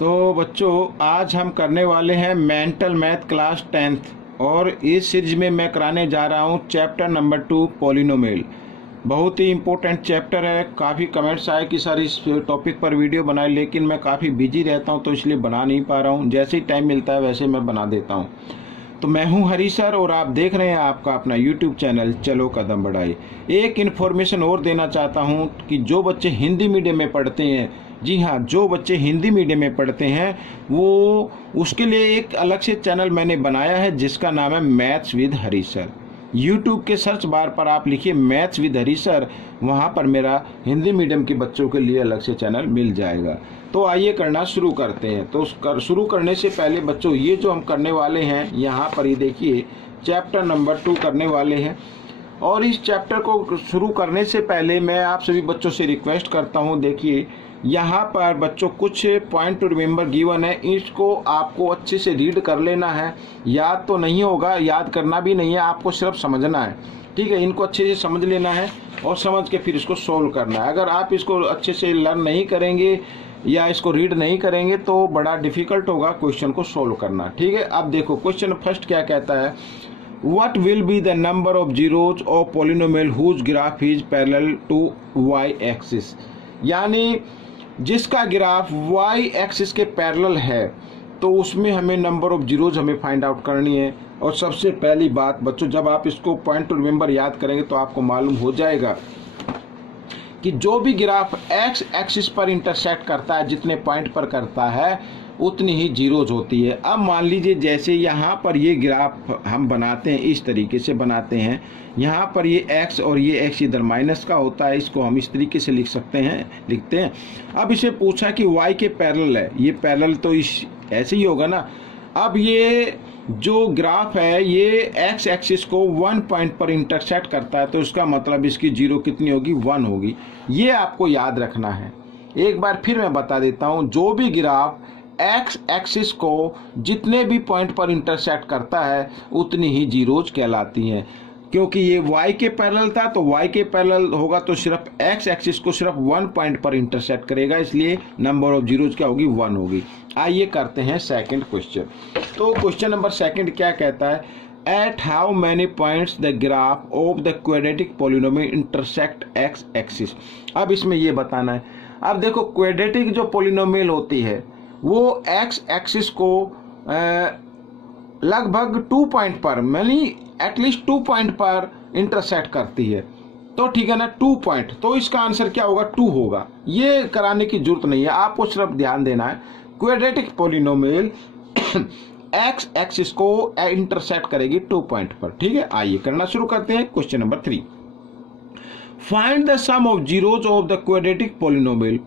तो बच्चों आज हम करने वाले हैं मेंटल मैथ क्लास 10th और इस सीरीज में मैं कराने जा रहा हूं चैप्टर नंबर 2 पॉलिनोमियल। बहुत ही इम्पोर्टेंट चैप्टर है। काफ़ी कमेंट्स आए कि सर इस टॉपिक पर वीडियो बनाए, लेकिन मैं काफ़ी बिजी रहता हूं तो इसलिए बना नहीं पा रहा हूं। जैसे ही टाइम मिलता है वैसे मैं बना देता हूं। तो मैं हूं हरी सर और आप देख रहे हैं आपका अपना यूट्यूब चैनल चलो कदम बढ़ाए। एक इन्फॉर्मेशन और देना चाहता हूं कि जो बच्चे हिंदी मीडियम में पढ़ते हैं, जी हाँ, जो बच्चे हिंदी मीडियम में पढ़ते हैं वो उसके लिए एक अलग से चैनल मैंने बनाया है जिसका नाम है maths with Hari sir. YouTube के सर्च बार पर आप लिखिए मैथ्स विद हरी सर, वहाँ पर मेरा हिंदी मीडियम के बच्चों के लिए अलग से चैनल मिल जाएगा। तो आइए करना शुरू करते हैं। तो शुरू करने से पहले बच्चों ये जो हम करने वाले हैं यहाँ पर ये देखिए चैप्टर नंबर 2 करने वाले हैं। और इस चैप्टर को शुरू करने से पहले मैं आप सभी बच्चों से रिक्वेस्ट करता हूँ, देखिए यहाँ पर बच्चों कुछ पॉइंट टू रिमेंबर गिवन है, इसको आपको अच्छे से रीड कर लेना है। याद तो नहीं होगा, याद करना भी नहीं है, आपको सिर्फ समझना है, ठीक है। इनको अच्छे से समझ लेना है और समझ के फिर इसको सोल्व करना है। अगर आप इसको अच्छे से लर्न नहीं करेंगे या इसको रीड नहीं करेंगे तो बड़ा डिफिकल्ट होगा क्वेश्चन को सोल्व करना, ठीक है। अब देखो क्वेश्चन फर्स्ट क्या कहता है, What will be the number of zeros of polynomial whose graph is parallel to y axis? यानी जिसका ग्राफ y एक्सिस के पैरेलल है तो उसमें हमें नंबर ऑफ जीरोज हमें फाइंड आउट करनी है। और सबसे पहली बात बच्चों, जब आप इसको पॉइंट टू रिमेंबर याद करेंगे तो आपको मालूम हो जाएगा कि जो भी ग्राफ x एक्सिस पर इंटरसेक्ट करता है, जितने पॉइंट पर करता है उतनी ही जीरोज होती है। अब मान लीजिए जैसे यहाँ पर ये ग्राफ हम बनाते हैं, इस तरीके से बनाते हैं। यहाँ पर ये x और ये x इधर माइनस का होता है, इसको हम इस तरीके से लिखते हैं। अब इसे पूछा कि y के पैरेलल है, ये पैरेलल तो इस ऐसे ही होगा ना। अब ये जो ग्राफ है ये x एक्सिस को 1 पॉइंट पर इंटरसेक्ट करता है, तो इसका मतलब इसकी जीरो कितनी होगी, 1 होगी। ये आपको याद रखना है। एक बार फिर मैं बता देता हूँ, जो भी ग्राफ एक्स एक्सिस को जितने भी पॉइंट पर इंटरसेक्ट करता है उतनी ही जीरोज कहलाती हैं। क्योंकि ये y के पैरेलल था तो y के पैरेलल होगा तो सिर्फ x एक्सिस को सिर्फ 1 पॉइंट पर इंटरसेक्ट करेगा, इसलिए नंबर ऑफ जीरोज क्या होगी, 1 होगी। आइए करते हैं सेकंड क्वेश्चन। तो क्वेश्चन नंबर सेकंड क्या कहता है, at how many points the graph of the quadratic polynomial intersect x axis. अब इसमें ये बताना है। अब देखो क्वाड्रेटिक जो पॉलिनोमियल होती है वो x एक्सिस को लगभग 2 पॉइंट पर, यानी एटलीस्ट 2 पॉइंट पर इंटरसेक्ट करती है। तो ठीक है ना, 2 पॉइंट, तो इसका आंसर क्या होगा, 2 होगा। ये कराने की जरूरत नहीं है, आपको सिर्फ ध्यान देना है क्वाड्रेटिक पॉलिनोमियल x एक्सिस को इंटरसेक्ट करेगी 2 पॉइंट पर, ठीक है। आइए करना शुरू करते हैं। Question number 3, find the sum of zeros of the quadratic polynomial.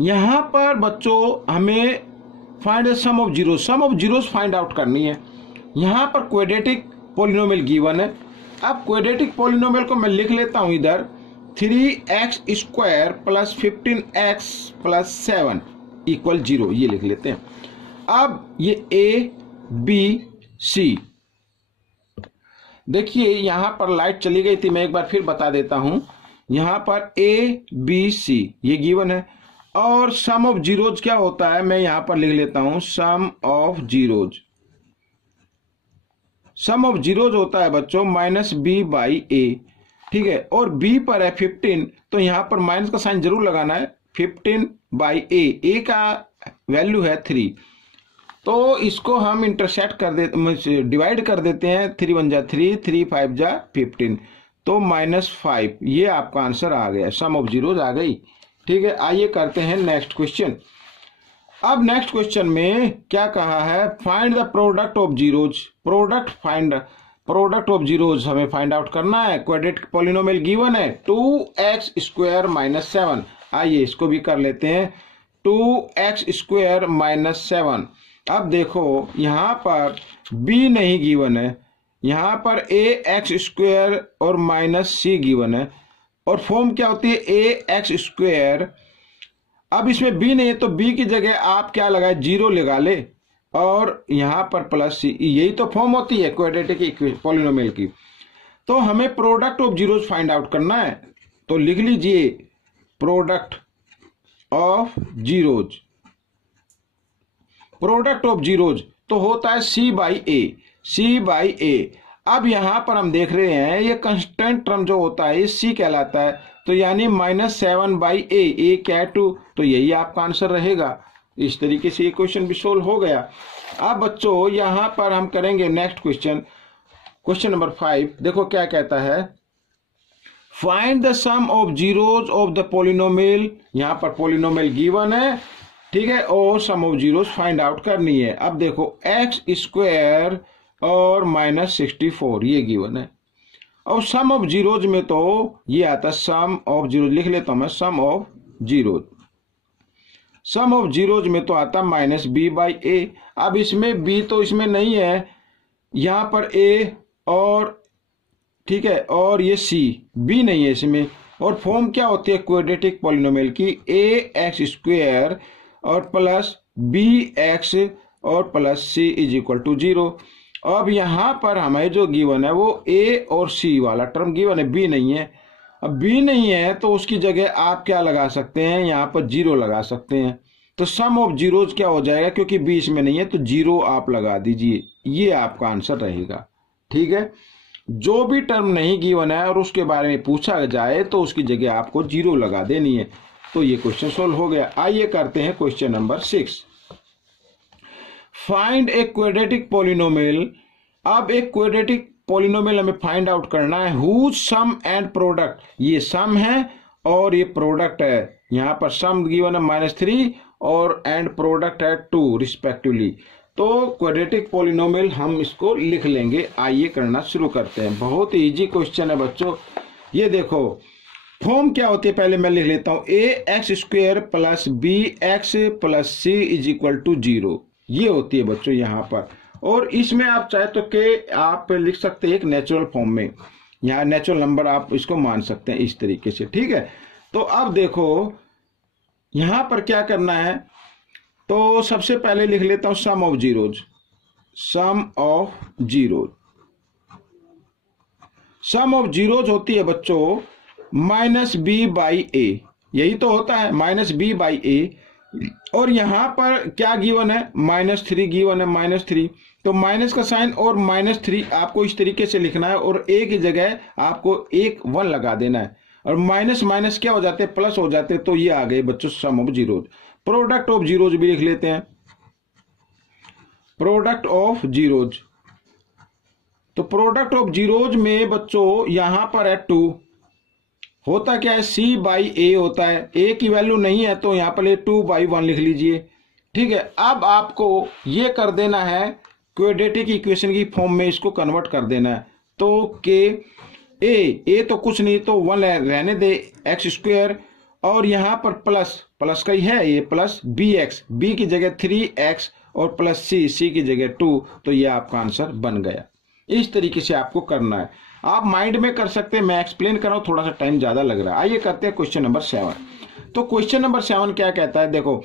यहाँ पर बच्चों हमें find the sum of zeros find out करनी है। यहाँ पर क्वाड्रेटिक पॉलिनोमियल गिवन है। अब क्वाड्रेटिक पॉलिनोमियल को मैं लिख लेता हूँ इधर 3x square plus 15x plus 7 equal 0, ये लिख लेते हैं। अब ये a b c, देखिए यहाँ पर लाइट चली गई थी, मैं एक बार फिर बता देता हूँ। यहाँ पर a b c ये गिवन है और सम ऑफ जीरोज क्या होता है, मैं यहां पर लिख लेता हूं sum of zeros. Sum of zeros होता है बच्चों माइनस बी बाई ए, ठीक है। और बी पर है 15, तो यहां पर माइनस का साइन जरूर लगाना है। 15 बाई ए का वैल्यू है 3, तो इसको हम इंटरसेक्ट कर देते, डिवाइड कर देते हैं। 3 1 जा 3, 3 5 जा 15, तो -5। ये आपका आंसर आ गया, सम ऑफ जीरोज आ गई, ठीक है। आइए करते हैं नेक्स्ट क्वेश्चन। अब नेक्स्ट क्वेश्चन में क्या कहा है, find the product of zeros. Product of zeros हमें फाइंड आउट करना है। क्वाड्रेटिक पॉलिनोमियल गिवन है 2x स्क्वायर माइनस 7। आइए इसको भी कर लेते हैं, 2x स्क्वायर माइनस 7। अब देखो यहाँ पर b नहीं गिवन है, यहाँ पर ax स्क्वायर और माइनस c गिवन है। और फॉर्म क्या होती है, ए एक्स स्क्वायर। अब इसमें b नहीं है तो b की जगह आप क्या लगाए, 0 लगा ले और यहां पर प्लस c, यही तो फॉर्म होती है क्वाड्रेटिक पॉलिनोमियल की। तो हमें product of zeros find out करना है, तो लिख लीजिए product of zeros. Product of zeros तो होता है सी बाई ए, सी बाई ए। अब यहां पर हम देख रहे हैं ये कंस्टेंट टर्म जो होता है ये सी कहलाता है, तो यानी -7/a, ए क्या है 2, तो यही आपका आंसर रहेगा। इस तरीके से ये क्वेश्चन भी सोल्व हो गया। अब बच्चों यहां पर हम करेंगे नेक्स्ट क्वेश्चन, क्वेश्चन नंबर 5। देखो क्या कहता है, find the sum of zeros of the polynomial. यहां पर पोलिनोमियल गिवन है, ठीक है, और sum of zeros find out करनी है। अब देखो x² और -64 ये गिवन है, और सम ऑफ जीरोज में तो ये आता है सम ऑफ जीरोज, लिख लेता हूं मैं sum of zeros. Sum of zeros में तो आता -b/a। अब इसमें b तो इसमें नहीं है, यहां पर a और ठीक है, और ये c, b नहीं है इसमें। और फॉर्म क्या होती है क्वाड्रेटिक पॉलिनोमियल की, ax² और प्लस bx और प्लस c = 0। अब यहां पर हमें जो गिवन है वो a और c वाला टर्म गिवन है, b नहीं है। अब b नहीं है तो उसकी जगह आप क्या लगा सकते हैं, यहां पर 0 लगा सकते हैं। तो सम ऑफ जीरोज क्या हो जाएगा, क्योंकि b इसमें नहीं है तो 0 आप लगा दीजिए, ये आपका आंसर रहेगा। ठीक है, जो भी टर्म नहीं गिवन है और उसके बारे में पूछा जाए तो उसकी जगह आपको 0 लगा देनी है। तो ये क्वेश्चन सोल्व हो गया। आइए करते हैं question number 6। Find a quadratic polynomial. अब एक क्वाड्रेटिक पॉलिनोमियल हमें फाइंड आउट करना है हुज सम एंड प्रोडक्ट, ये सम है और ये प्रोडक्ट है। यहां पर सम गिवन है -3 और एंड प्रोडक्ट है 2 रिस्पेक्टिवली। तो क्वाड्रेटिक पॉलिनोमियल हम इसको लिख लेंगे। आइए करना शुरू करते हैं। बहुत ही इजी क्वेश्चन है बच्चों। ये देखो फॉर्म क्या होती है, पहले मैं लिख लेता हूं ax² plus bx plus c = 0, ये होती है बच्चों यहां पर। और इसमें आप चाहे तो के आप लिख सकते हैं एक नेचुरल फॉर्म में, यहाँ नेचुरल नंबर आप इसको मान सकते हैं इस तरीके से। ठीक है, तो अब देखो यहां पर क्या करना है, तो सबसे पहले लिख लेता हूं sum of zeros. Sum of zeros, sum of zeros होती है बच्चों -b/a, यही तो होता है -b/a। और यहां पर क्या गिवन है, -3 गिवन है, -3। तो माइनस का साइन और -3 आपको इस तरीके से लिखना है और a की जगह आपको 1 लगा देना है, और माइनस माइनस क्या हो जाते हैं, प्लस हो जाते हैं। तो ये आ गए बच्चों sum of zeros. Product of zeros भी लिख लेते हैं, प्रोडक्ट ऑफ जीरोज। तो प्रोडक्ट ऑफ जीरोज में बच्चों यहां पर है 2, होता क्या है c/a होता है, a की वैल्यू नहीं है तो यहां पर 2/1 लिख लीजिए। ठीक है, अब आपको ये कर देना है क्वाड्रेटिक इक्वेशन की फॉर्म में इसको कन्वर्ट कर देना है। तो के a तो कुछ नहीं तो 1 रहने दे, x² और यहां पर प्लस का ही है ये, प्लस bx, b की जगह 3x और प्लस c की जगह 2। तो ये आपका आंसर बन गया। इस तरीके से आपको करना है, आप माइंड में कर सकते हैं, मैं एक्सप्लेन कर रहा हूं, थोड़ा सा टाइम ज्यादा लग रहा है। आइए करते हैं क्वेश्चन नंबर 7। तो क्वेश्चन नंबर 7 क्या कहता है, देखो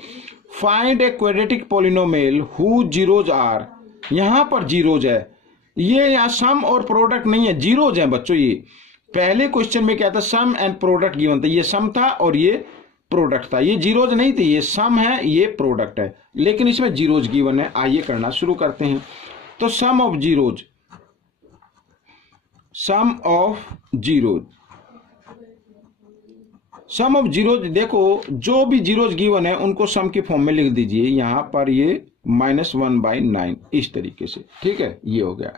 find a quadratic polynomial who zeros are. यहां पर जीरोज है, ये यहां सम और प्रोडक्ट नहीं है, जीरोज है बच्चों। ये पहले क्वेश्चन में क्या था, सम एंड प्रोडक्ट गिवन था, ये सम था और ये प्रोडक्ट था, ये जीरोज नहीं थी, ये सम है ये प्रोडक्ट है, लेकिन इसमें जीरोज गिवन है। आइए करना शुरू करते हैं। तो sum of zeros, sum of zeros, sum of zeros, देखो जो भी जीरोज गिवन है उनको सम की फॉर्म में लिख दीजिए। यहां पर ये -1/9 इस तरीके से। ठीक है, ये हो गया।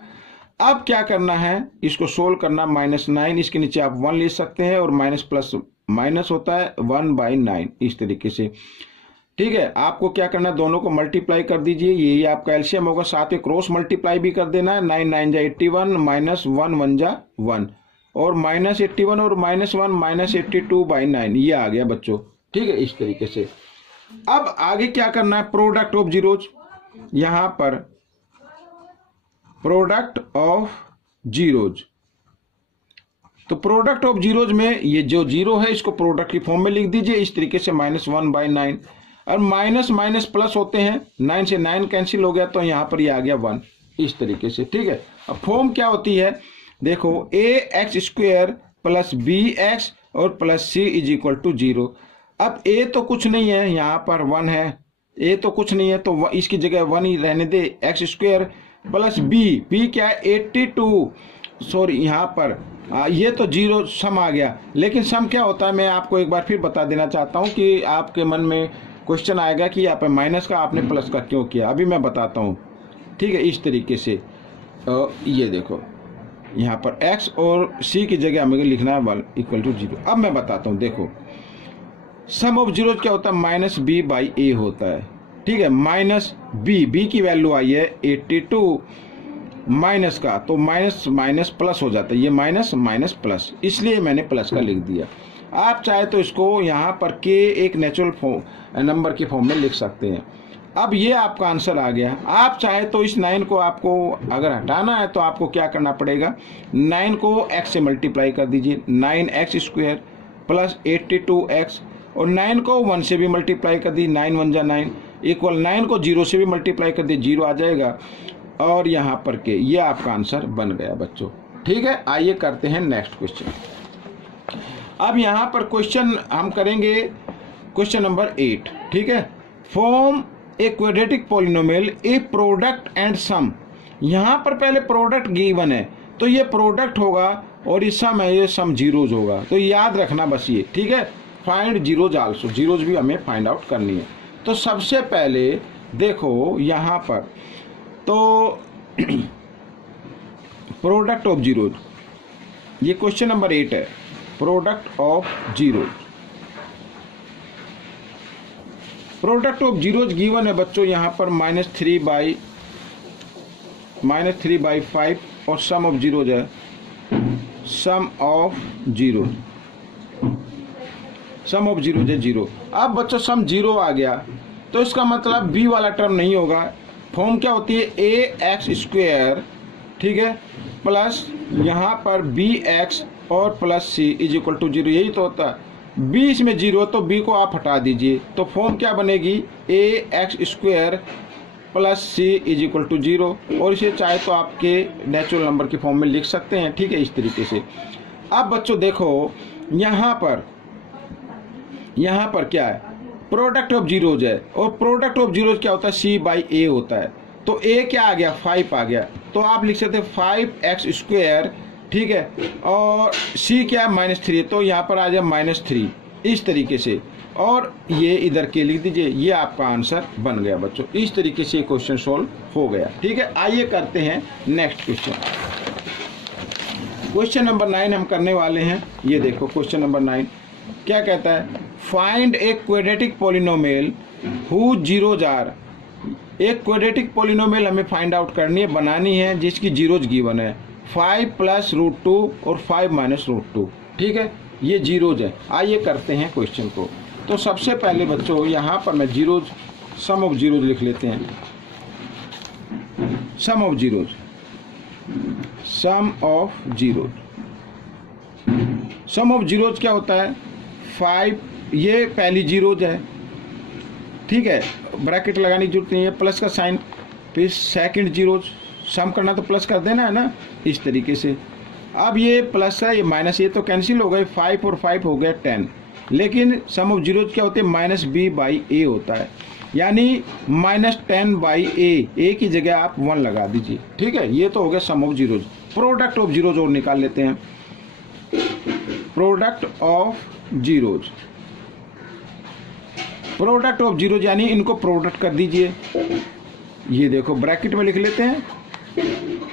अब क्या करना है, इसको सोल्व करना, -9 इसके नीचे आप 1 ले सकते हैं और माइनस प्लस माइनस होता है 1/9 इस तरीके से। ठीक है, आपको क्या करना है, दोनों को मल्टीप्लाई कर दीजिए, यही आपका एलसीएम होगा। साथ में क्रॉस मल्टीप्लाई भी कर देना है, 9 9 जा 81 -1 1 जा 1 और -81 और -1 -82/9 ये आ गया बच्चों। ठीक है, इस तरीके से। अब आगे क्या करना है, प्रोडक्ट ऑफ जीरोज, यहां पर प्रोडक्ट ऑफ जीरोज। तो प्रोडक्ट ऑफ जीरोज में ये जो जीरो है इसको प्रोडक्ट की फॉर्म में लिख दीजिए इस तरीके से, -1/9 और माइनस माइनस प्लस होते हैं, 9 से 9 कैंसिल हो गया तो यहां पर ये आ गया 1 इस तरीके से। ठीक है, अब फॉर्म क्या होती है, देखो ax² प्लस bx और प्लस c = 0। अब a तो कुछ नहीं है, यहां पर 1 है, ए तो कुछ नहीं है तो इसकी जगह 1 ही रहने दे, एक्स स्क्वायर प्लस बी क्या है 82, सॉरी यहाँ पर ये तो जीरो सम आ गया, लेकिन सम क्या होता है मैं आपको एक बार फिर बता देना चाहता हूँ कि आपके मन में क्वेश्चन आएगा कि यहाँ पे माइनस का आपने प्लस का क्यों किया। अभी मैं बताता हूँ, ठीक है। इस तरीके से ये देखो यहाँ पर x और c की जगह हमें लिखना है 1 इक्वल टू 0। अब मैं बताता हूँ, देखो सम ऑफ जीरो क्या होता है माइनस बी बाई ए होता है, ठीक है। माइनस बी की वैल्यू आई है 82, माइनस का तो माइनस माइनस प्लस हो जाता है, ये माइनस माइनस प्लस, इसलिए मैंने प्लस का लिख दिया। आप चाहे तो इसको यहाँ पर के एक नेचुरल नंबर के फॉर्म में लिख सकते हैं। अब ये आपका आंसर आ गया। आप चाहे तो इस 9 को आपको अगर हटाना है तो आपको क्या करना पड़ेगा, 9 को x से मल्टीप्लाई कर दीजिए, 9x स्क्वायर प्लस 82x, और 9 को 1 से भी मल्टीप्लाई कर दी, 9 1 जा 9 इक्वल 9 को 0 से भी मल्टीप्लाई कर दी, 0 आ जाएगा, और यहाँ पर के ये आपका आंसर बन गया बच्चों, ठीक है। आइए करते हैं नेक्स्ट क्वेश्चन। अब यहाँ पर क्वेश्चन हम करेंगे क्वेश्चन नंबर 8, ठीक है। Form a quadratic polynomial a product and sum. यहाँ पर पहले प्रोडक्ट गिवन है तो ये प्रोडक्ट होगा और ये सम है, ये सम जीरोज होगा, तो याद रखना बस ये, ठीक है। फाइंड जीरोज आल्सो, जीरोज भी हमें फाइंड आउट करनी है। तो सबसे पहले देखो यहाँ पर तो प्रोडक्ट ऑफ जीरोज, ये क्वेश्चन नंबर 8 है, product of zeros. Product of zeros given है बच्चों यहाँ पर -3 बाई 5 और सम ऑफ जीरोज है sum of zeros, sum of zeros है 0। अब बच्चों सम 0 आ गया तो इसका मतलब b वाला टर्म नहीं होगा। फॉर्म क्या होती है ax स्क्वायर, ठीक है, प्लस यहाँ पर bx और plus c is equal to 0, यही तो होता है। b इसमें 0 तो b को आप हटा दीजिए, तो फॉर्म क्या बनेगी ax square plus c is equal to 0, और इसे चाहे तो आपके नेचुरल नंबर के फॉर्म में लिख सकते हैं, ठीक है, इस तरीके से। अब बच्चों देखो यहाँ पर क्या है, प्रोडक्ट ऑफ जीरोज है, और प्रोडक्ट ऑफ जीरोज क्या होता है c बाई a होता है, तो a क्या आ गया 5 आ गया, तो आप लिख सकते हैं 5x स्क्वायर, ठीक है, और c क्या है -3, तो यहाँ पर आ जाए -3 इस तरीके से, और ये इधर के लिख दीजिए, ये आपका आंसर बन गया बच्चों। इस तरीके से क्वेश्चन सॉल्व हो गया, ठीक है। आइए करते हैं नेक्स्ट क्वेश्चन। क्वेश्चन नंबर 9 हम करने वाले हैं। ये देखो क्वेश्चन नंबर 9 क्या कहता है, find a quadratic polynomial whose zeros are. एक क्वाड्रेटिक पॉलिनोमियल हमें फाइंड आउट करनी है, बनानी है, जिसकी जीरोज गिवन है 5 + √2 और 5 - √2, ठीक है, ये जीरोज है। आइए करते हैं क्वेश्चन को। तो सबसे पहले बच्चों यहाँ पर मैं जीरोज सम ऑफ जीरोज लिख लेते हैं, sum of zeros, sum of zeros, sum of zeros क्या होता है 5, ये पहली जीरोज है, ठीक है, ब्रैकेट लगाने की जरूरत नहीं है, प्लस का साइन, फिर सेकंड जीरोज, सम करना तो प्लस कर देना है ना, इस तरीके से। अब ये प्लस है, ये माइनस, ये तो कैंसिल हो गए, 5 और 5 हो गए 10, लेकिन सम ऑफ जीरोज क्या होते हैं -b बाई a होता है, यानी -10 बाई a की जगह आप 1 लगा दीजिए, ठीक है। ये तो हो गया sum of zeros. Product of zeros और निकाल लेते हैं, product of zeros, product of zeros यानी इनको प्रोडक्ट कर दीजिए, ये देखो ब्रैकेट में लिख लेते हैं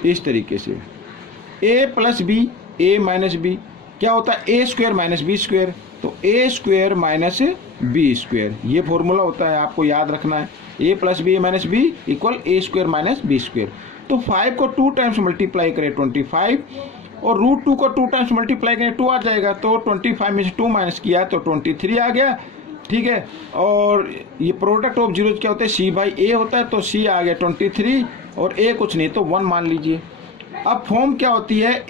इस तरीके से, a + b, a - b क्या होता है a स्क्वायर - b स्क्वायर, तो a स्क्वायर - b स्क्वायर, ये फॉर्मूला होता है, आपको याद रखना है, a + b - b equal a square - b square. तो 5 को 2 टाइम्स मल्टीप्लाई करें 25, और √2 को 2 टाइम्स मल्टीप्लाई करें 2 आ जाएगा, तो 25 में से 2 माइनस किया तो 23 आ गया, ठीक है। और ये प्रोडक्ट ऑफ जीरोज क्या होता है c बाई a होता है, तो c आ गया 23 और a कुछ नहीं तो 1 मान लीजिए। अब फॉर्म क्या होती है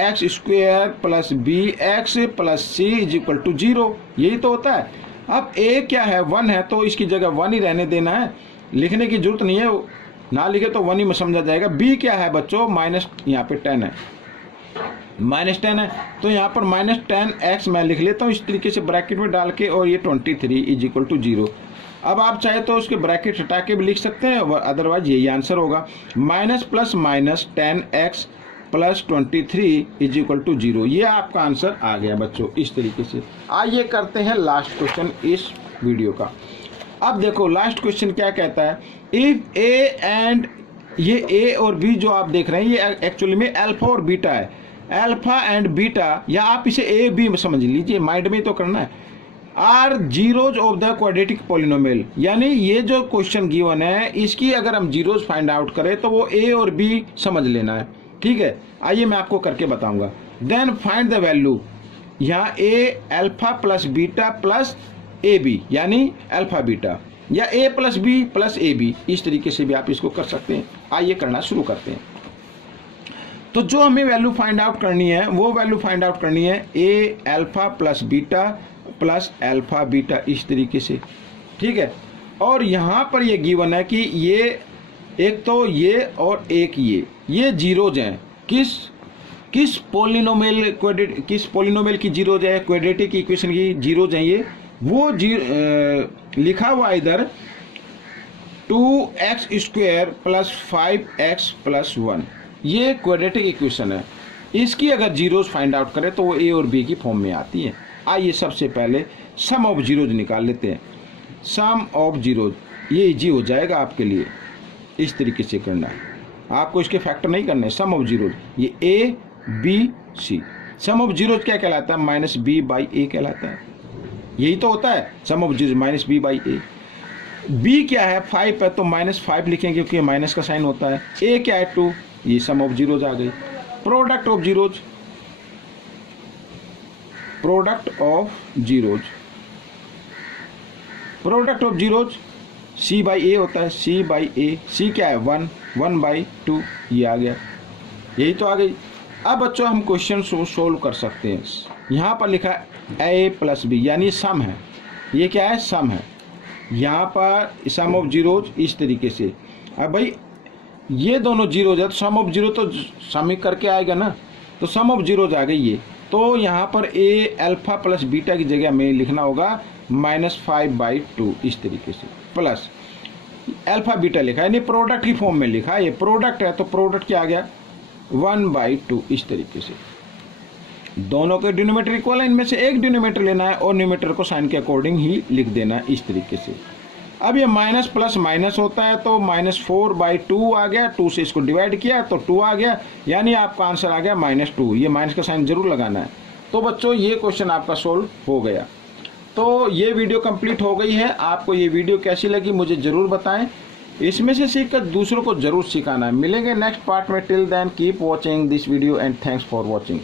ax square plus bx plus c is equal to 0, यही तो होता है। अब a क्या है 1 है, तो इसकी जगह 1 ही रहने देना है, लिखने की जरूरत नहीं है, ना लिखे तो 1 ही में समझा जाएगा। b क्या है बच्चों माइनस, यहाँ पे 10 है, -10 है, तो यहाँ पर -10x मैं लिख लेता हूँ इस तरीके से ब्रैकेट में डाल के, और ये 23 इज इक्वल टू 0। अब आप चाहे तो उसके ब्रैकेट हटा के भी लिख सकते हैं, अदरवाइज यही आंसर होगा। Minus plus minus 10x plus 23 is equal to 0। ये आपका आंसर आ गया बच्चों इस तरीके से। आइए करते हैं लास्ट क्वेश्चन इस वीडियो का। अब देखो लास्ट क्वेश्चन क्या कहता है, इफ ए एंड, ये ए और बी जो आप देख रहे हैं ये एक्चुअली में अल्फा और बीटा है, अल्फा एंड बीटा, या आप इसे ए बी समझ लीजिए, माइंड में तो करना है, are zeros of the quadratic polynomial. यानी ये जो क्वेश्चन गिवन है इसकी अगर हम जीरोज फाइंड आउट करें तो वो ए और बी समझ लेना है, ठीक है। आइए मैं आपको करके बताऊंगा। देन फाइंड द वैल्यू, यहाँ A alpha plus beta plus A B, यानी अल्फा बीटा, या A plus B plus A B, इस तरीके से भी आप इसको कर सकते हैं। आइए करना शुरू करते हैं। तो जो हमें वैल्यू फाइंड आउट करनी है वो वैल्यू फाइंड आउट करनी है A alpha plus beta plus alpha beta, इस तरीके से, ठीक है। और यहाँ पर ये गिवन है कि ये एक तो ये और एक ये जीरोज हैं, किस पॉलिनोमियल की जीरोज है, क्वाड्रेटिक इक्वेशन की जीरोज हैं ये, वो लिखा हुआ इधर 2x square plus 5x plus 1, ये क्वाड्रेटिक इक्वेशन है। इसकी अगर जीरोज फाइंड आउट करें तो वो ए और बी की फॉर्म में आती है। आइए सबसे पहले सम ऑफ जीरोज निकाल लेते हैं। सम ऑफ जीरोज ये इजी हो जाएगा आपके लिए, इस तरीके से करना है, आपको इसके फैक्टर नहीं करने। सम ऑफ जीरोज ये A B C, sum of zeros क्या कहलाता है, माइनस बी बाई ए कहलाता है, यही तो होता है sum of zeros, minus B by A. B क्या है 5 है तो माइनस 5 लिखेंगे क्योंकि माइनस का साइन होता है। ए क्या है 2, ये सम ऑफ जीरोज आ गई। Product of zeros, product of zeros, product of zeros C by A होता है, सी बाई ए, सी क्या है 1, 1 बाई 2, ये आ गया, यही तो आ गई। अब बच्चों हम क्वेश्चन सोल्व कर सकते हैं। यहाँ पर लिखा है ए प्लस बी, यानी सम है, ये क्या है सम है। यहाँ पर सम ऑफ जीरोज इस तरीके से, अब भाई ये दोनों जीरोज है तो सम ऑफ जीरो तो सम ही करके आएगा ना, तो सम ऑफ जीरोज आ गई ये। तो यहाँ पर ए अल्फा प्लस बीटा की जगह में लिखना होगा -5/2, इस तरीके से, प्लस अल्फा बीटा लिखा है, यानी प्रोडक्ट की फॉर्म में लिखा है, ये प्रोडक्ट है तो प्रोडक्ट क्या आ गया 1/2, इस तरीके से। दोनों के डिनोमिनेटर इक्वल है, इनमें से एक डिनोमिनेटर लेना है और न्यूमरेटर को साइन के अकॉर्डिंग ही लिख देना है, इस तरीके से। अब ये माइनस प्लस माइनस होता है तो -4/2 आ गया, 2 से इसको डिवाइड किया तो 2 आ गया, यानी आपका आंसर आ गया -2। ये माइनस का साइन जरूर लगाना है। तो बच्चों ये क्वेश्चन आपका सोल्व हो गया। तो ये वीडियो कंप्लीट हो गई है। आपको ये वीडियो कैसी लगी मुझे ज़रूर बताएं, इसमें से सीखकर दूसरों को ज़रूर सिखाना है। मिलेंगे नेक्स्ट पार्ट में। Till then keep watching this video and thanks for watching.